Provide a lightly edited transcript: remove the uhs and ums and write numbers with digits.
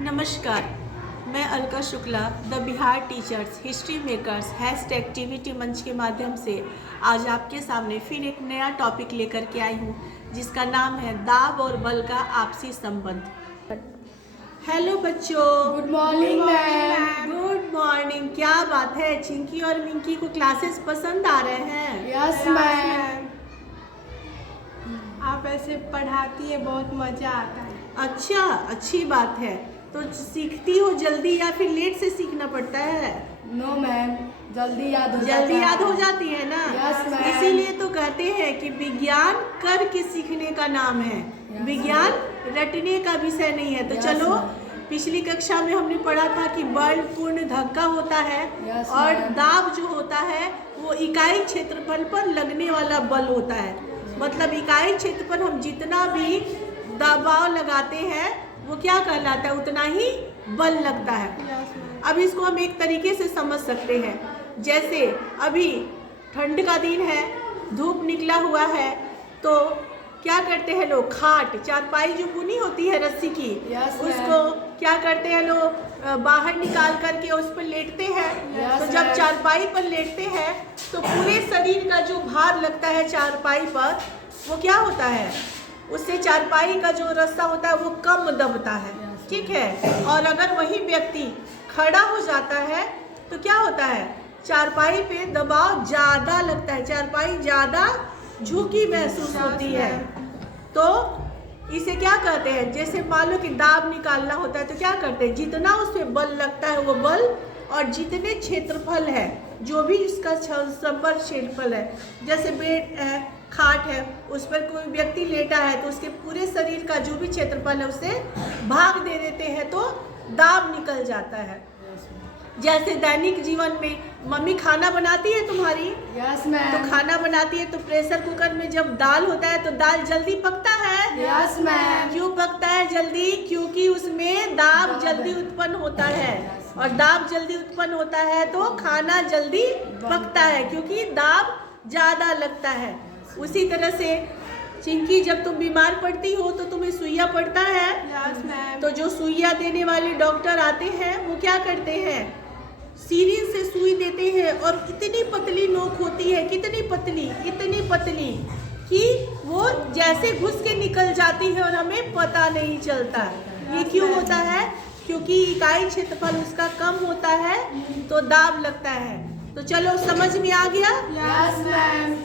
नमस्कार, मैं Alka Shukla the Bihar teachers history makers heist activity मंच के माध्यम से आज आपके सामने फिर एक नया टॉपिक लेकर के आई हूँ, जिसका नाम है दाब और बल का आपसी संबंध। हेलो बच्चों, good morning ma'am. Good morning. क्या बात है, चिंकी और मिंकी को क्लासेस पसंद आ रहे हैं? Yes ma'am. आप ऐसे पढ़ाती है, बहुत मज़ा आता है। अच्छा, अच्छी बात है। तो सीखती हो जल्दी या फिर लेट से सीखना पड़ता है? नो मैम, जल्दी याद हो जाती है ना? Yes ma'am. इसीलिए तो कहते हैं कि विज्ञान करके सीखने का नाम है, विज्ञान रटने का विषय नहीं है। तो चलो, पिछली कक्षा में हमने पढ़ा था कि बल पूर्ण धक्का होता है और दाब जो होता है वो इकाई क्षेत्रफल पर लगने वाला बल होता है। मतलब इकाई क्षेत्र पर हम जितना भी दबाव लगाते हैं वो क्या कहलाता है, उतना ही बल लगता है। अब इसको हम एक तरीके से समझ सकते हैं। जैसे अभी ठंड का दिन है, धूप निकला हुआ है, तो क्या करते हैं लोग, खाट चारपाई जो बुनी होती है रस्सी की, उसको क्या करते हैं लोग, बाहर निकाल करके उस पर लेटते हैं। तो जब चारपाई पर लेटते हैं तो पूरे शरीर का जो भार लगता है चारपाई पर, वो क्या होता है, उससे चारपाई का जो रस्सा होता है वो कम दबता है। ठीक है। और अगर वही व्यक्ति खड़ा हो जाता है तो क्या होता है, चारपाई पे दबाव ज़्यादा लगता है, चारपाई ज़्यादा झुकी महसूस होती है। तो इसे क्या कहते हैं, जैसे मान लो कि दाब निकालना होता है तो क्या करते हैं, जितना उस पर बल लगता है वो बल, और जितने क्षेत्रफल है, जो भी इसका संपर्क क्षेत्रफल है, जैसे बेड है, खाट है, उस पर कोई व्यक्ति लेटा है तो उसके पूरे शरीर का जो भी क्षेत्रफल है उसे भाग दे देते हैं तो दाब निकल जाता है। जैसे दैनिक जीवन में मम्मी खाना बनाती है तुम्हारी, यस मैम। तो खाना बनाती है तो प्रेशर कुकर में जब दाल होता है तो दाल जल्दी पकता है। Yes ma'am. क्यों पकता है जल्दी? क्योंकि उसमें दाब जल्दी उत्पन्न होता है, और दाब जल्दी उत्पन्न होता है तो खाना जल्दी पकता है, क्योंकि दाब ज़्यादा लगता है। उसी तरह से चिंकी, जब तुम बीमार पड़ती हो तो तुम्हें सुइया पड़ता है। Yes ma'am. तो जो सुइया देने वाले डॉक्टर आते हैं वो क्या करते हैं, सीरिंज से सुई देते हैं, और इतनी पतली नोक होती है, कितनी पतली, इतनी पतली कि वो जैसे घुस के निकल जाती है और हमें पता नहीं चलता। ये क्यों होता है? क्योंकि इकाई क्षेत्रफल उसका कम होता है तो दाब लगता है। तो चलो, समझ में आ गया? Yes ma'am.